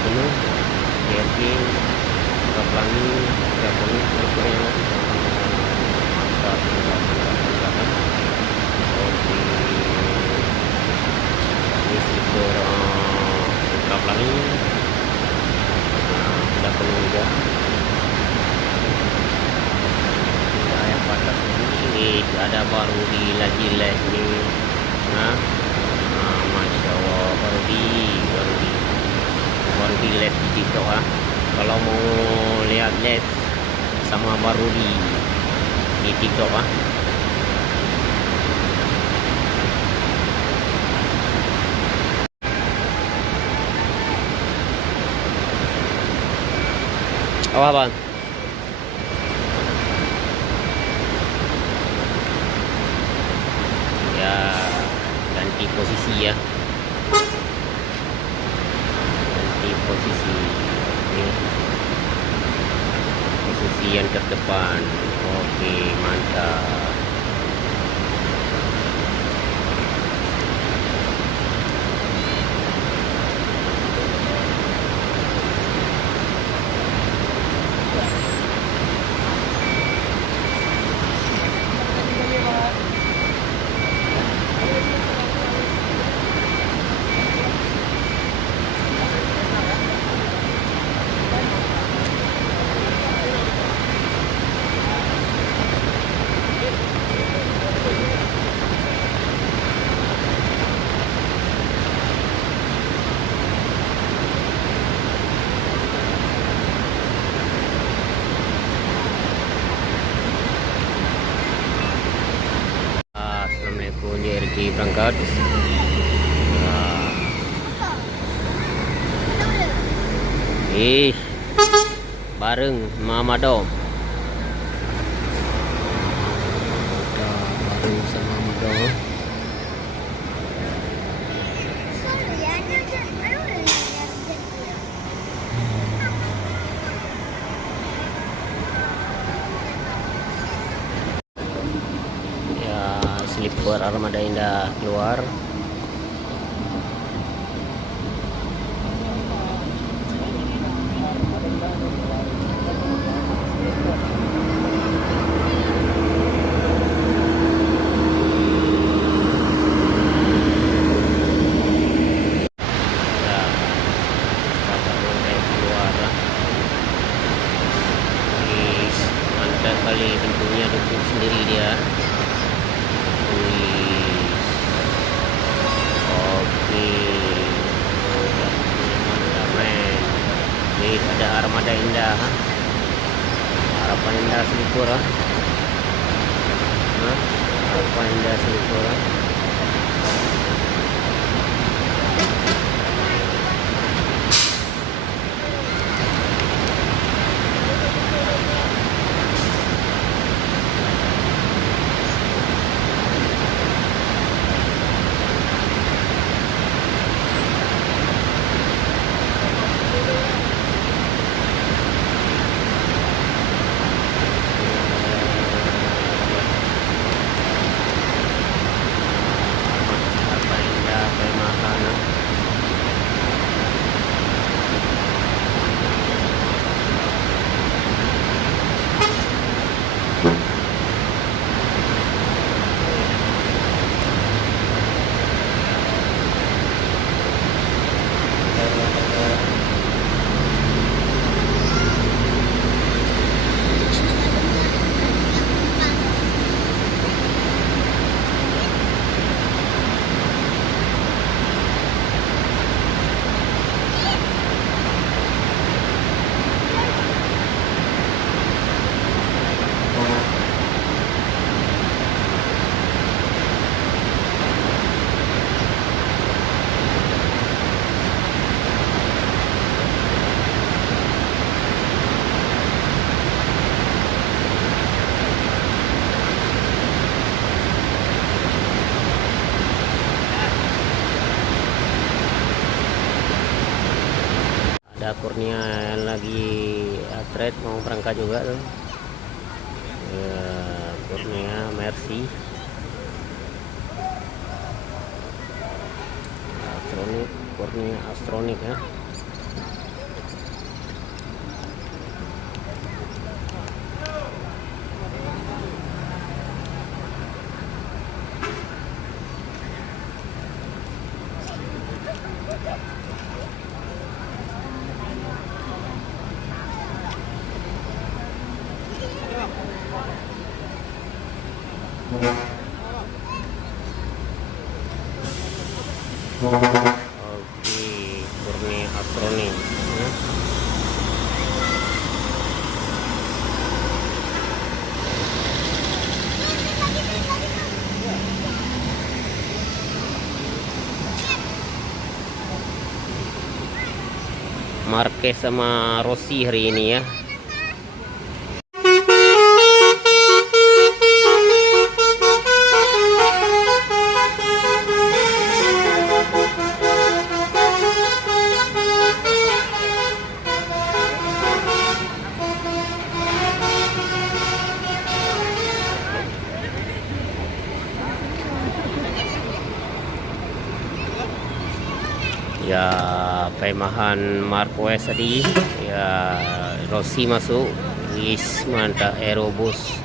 penuh. DRG Putra Pelangi sudah penuh seluruhnya. Mantap, mantap. Oke, ini stiker Putra Pelangi sudah penuh juga. Yang patah ini ada baru di Lajilet ni. Masya Allah, baru di live di TikTok Kalau mau lihat live sama baru di TikTok Apa bang? Ya, ganti posisi ya. Ganti posisi ini. Posisi yang terdepan. Oke, mantap. Assalamualaikum, JRG berangkat. Bareng Mama Dom. Bareng sama Mama Dom. Slipper Armada Indah keluar. Mantap kali tentunya dukung sendiri dia. Ada Armada Indah, Harapan Indah Selipur, Harapan Indah Selipur. Ada Kurnia yang lagi trade mau berangkat juga tuh. Kurnia Mercy. Astronik, Kurnia Astronik ya. nih. Marquez sama Rossi hari ini ya. Ya, Pemahan Marquez tadi ya, Rossi masuk, is mantap, Aerobus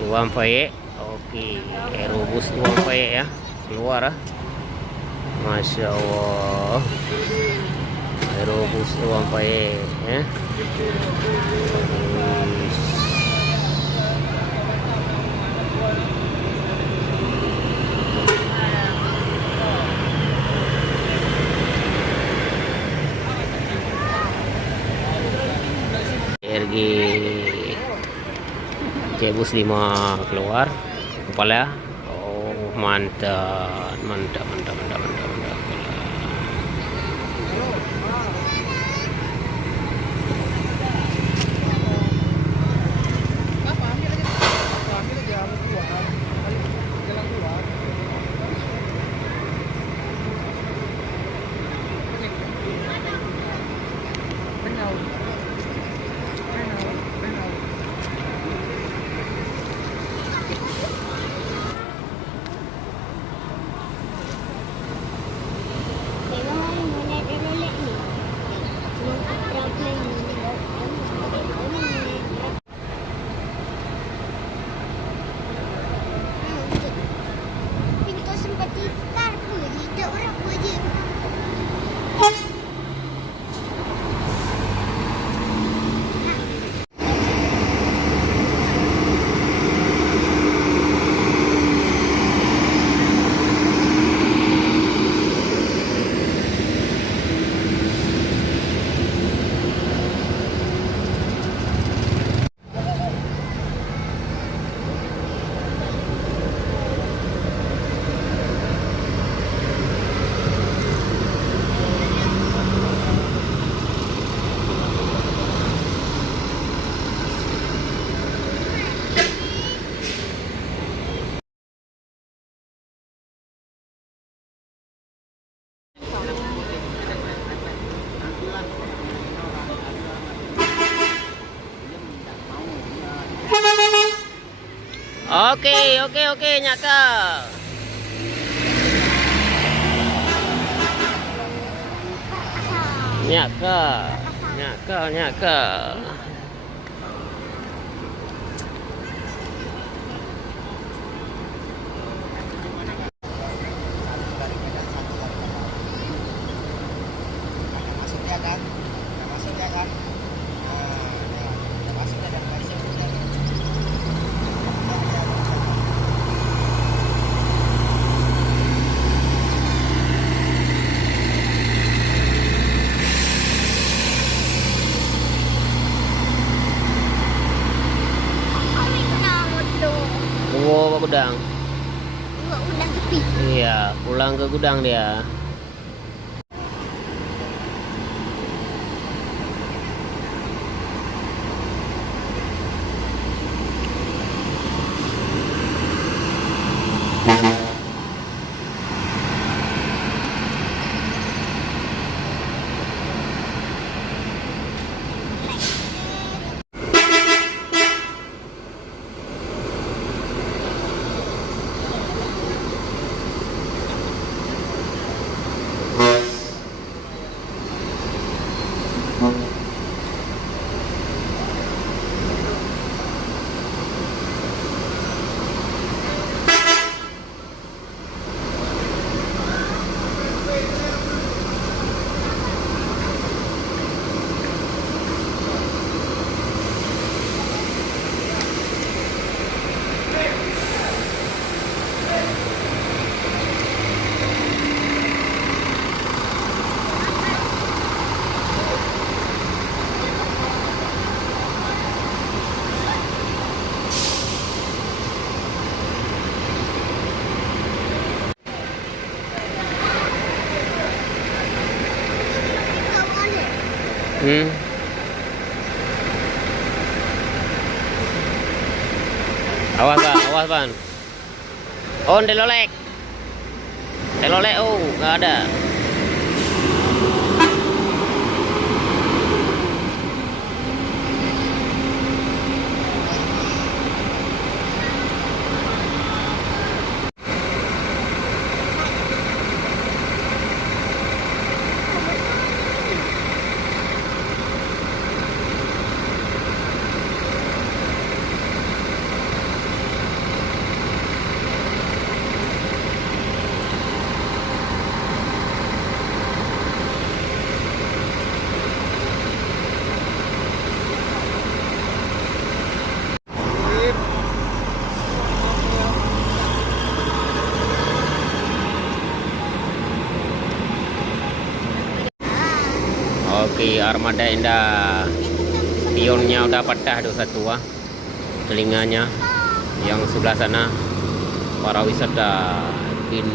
Luang Faye. Oke, Aerobus Luang Faye ya, keluar ah. Masya Allah, Aerobus Luang Faye ya. RG Cebus 5 keluar kepala. Oh, mantap, mantap, mantap, mantap, mantap, mantap. Oke, Nyaka. Nyaka. Tunggu gudang. Udang sepi. Iya, pulang ke gudang dia. Hmm. Awas ban. Oh, telolek. Telolek, oh, nggak ada. Oke, armada indah. Pionnya udah patah tuh satu telinganya. Yang sebelah sana para wisata bin